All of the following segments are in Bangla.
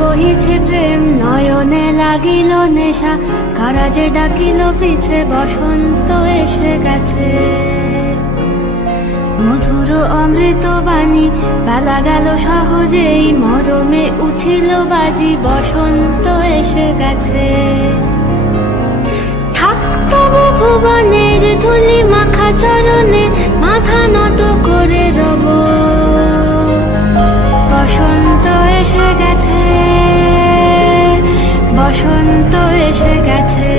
বহিছে প্রেম নয়নে লাগিল নেশা, কারা যে ডাকিল পিছে বসন্ত এসে গেছে। মধুর অমৃত বাণী বেলা গেল সহজেই, মরমে উঠিল বাজি বসন্ত এসে গেছে। থাক তবু ভুবনের ধুলি মাখা চরণে, মাথা নত করে রব। বসন্ত এসে গেছে, বসন্ত এসে গেছে।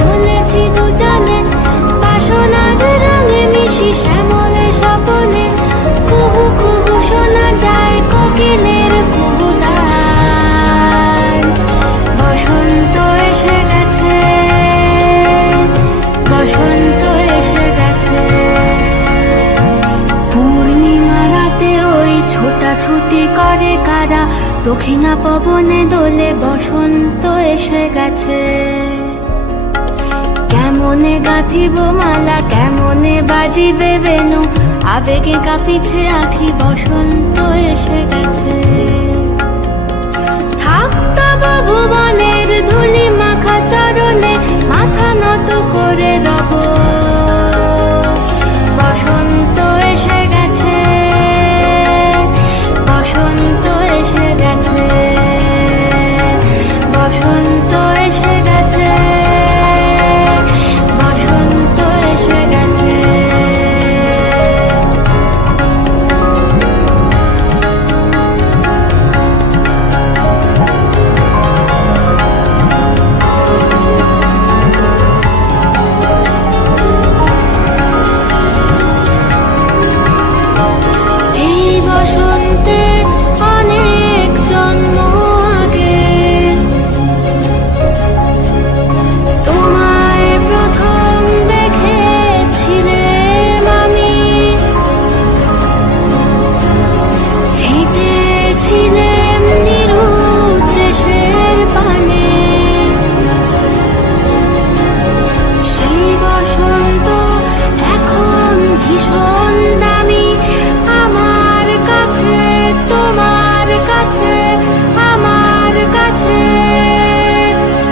চলেছি দুজনে বাসনার রঙে মিশি শ্যামলে স্বপনে, কুহু কুহু শোনা যায় কোকিলের কুহুতান। বসন্ত এসে গেছে, বসন্ত এসে গেছে। পূর্ণিমা রাতে ওই ছোটাছুটি করে কারা, দক্ষিণা পবনে দোলে বসন্ত এসে গেছে। কেমনে গাঁথিব মালা, কেমনে বাজিবে বেনু, আবেগে কাঁপিছে আখি বসন্ত এসে গেছে। থাক তব ভুবনের ধুলি মাখা চরণে, মাথা নত করে রব। বসন্ত এসে গেছে, বসন্ত এসে গেছে, বসন্ত এসে গেছে।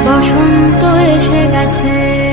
বসন্ত এসে গেছে।